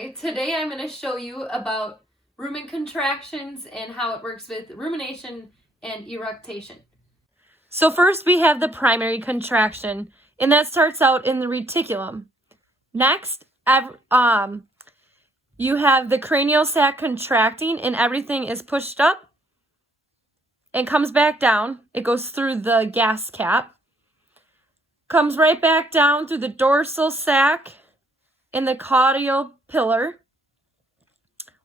Hi, today I'm going to show you about rumen contractions and how it works with rumination and eructation. So first we have the primary contraction, and that starts out in the reticulum. Next, you have the cranial sac contracting and everything is pushed up and comes back down. It goes through the gas cap, comes right back down through the dorsal sac and the caudal pillar,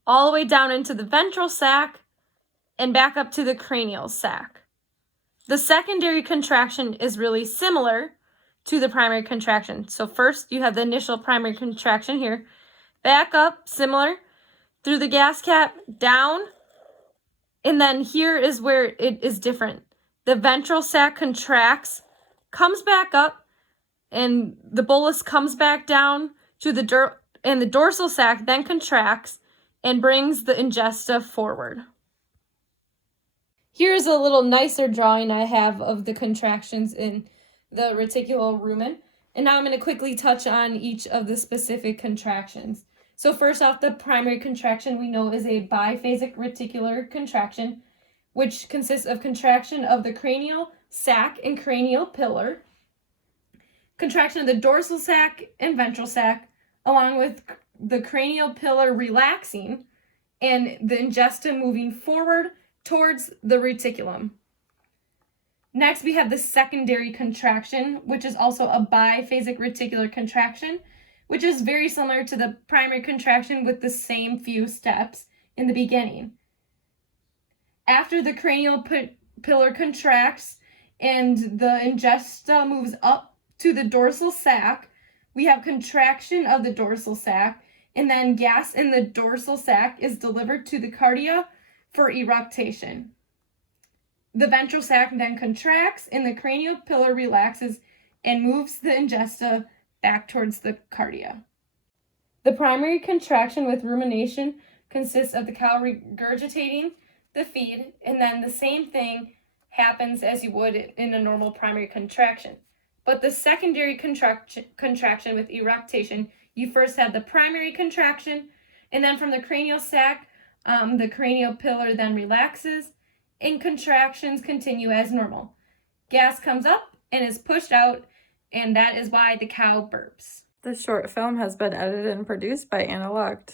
all the way down into the ventral sac and back up to the cranial sac. The secondary contraction is really similar to the primary contraction. So first you have the initial primary contraction here, back up, similar, through the gas cap, down, and then here is where it is different. The ventral sac contracts, comes back up, and the bolus comes back down to and the dorsal sac then contracts and brings the ingesta forward. Here's a little nicer drawing I have of the contractions in the reticular rumen. And now I'm going to quickly touch on each of the specific contractions. So first off, the primary contraction we know is a biphasic reticular contraction, which consists of contraction of the cranial sac and cranial pillar, contraction of the dorsal sac and ventral sac, along with the cranial pillar relaxing and the ingesta moving forward towards the reticulum. Next, we have the secondary contraction, which is also a biphasic reticular contraction, which is very similar to the primary contraction with the same few steps in the beginning. After the cranial pillar contracts and the ingesta moves up to the dorsal sac, we have contraction of the dorsal sac, and then gas in the dorsal sac is delivered to the cardia for eructation. The ventral sac then contracts and the cranial pillar relaxes and moves the ingesta back towards the cardia. The primary contraction with rumination consists of the cow regurgitating the feed, and then the same thing happens as you would in a normal primary contraction. But the secondary contraction with eructation, you first have the primary contraction, and then from the cranial sac, the cranial pillar then relaxes, and contractions continue as normal. Gas comes up and is pushed out, and that is why the cow burps. This short film has been edited and produced by Anna Lucht.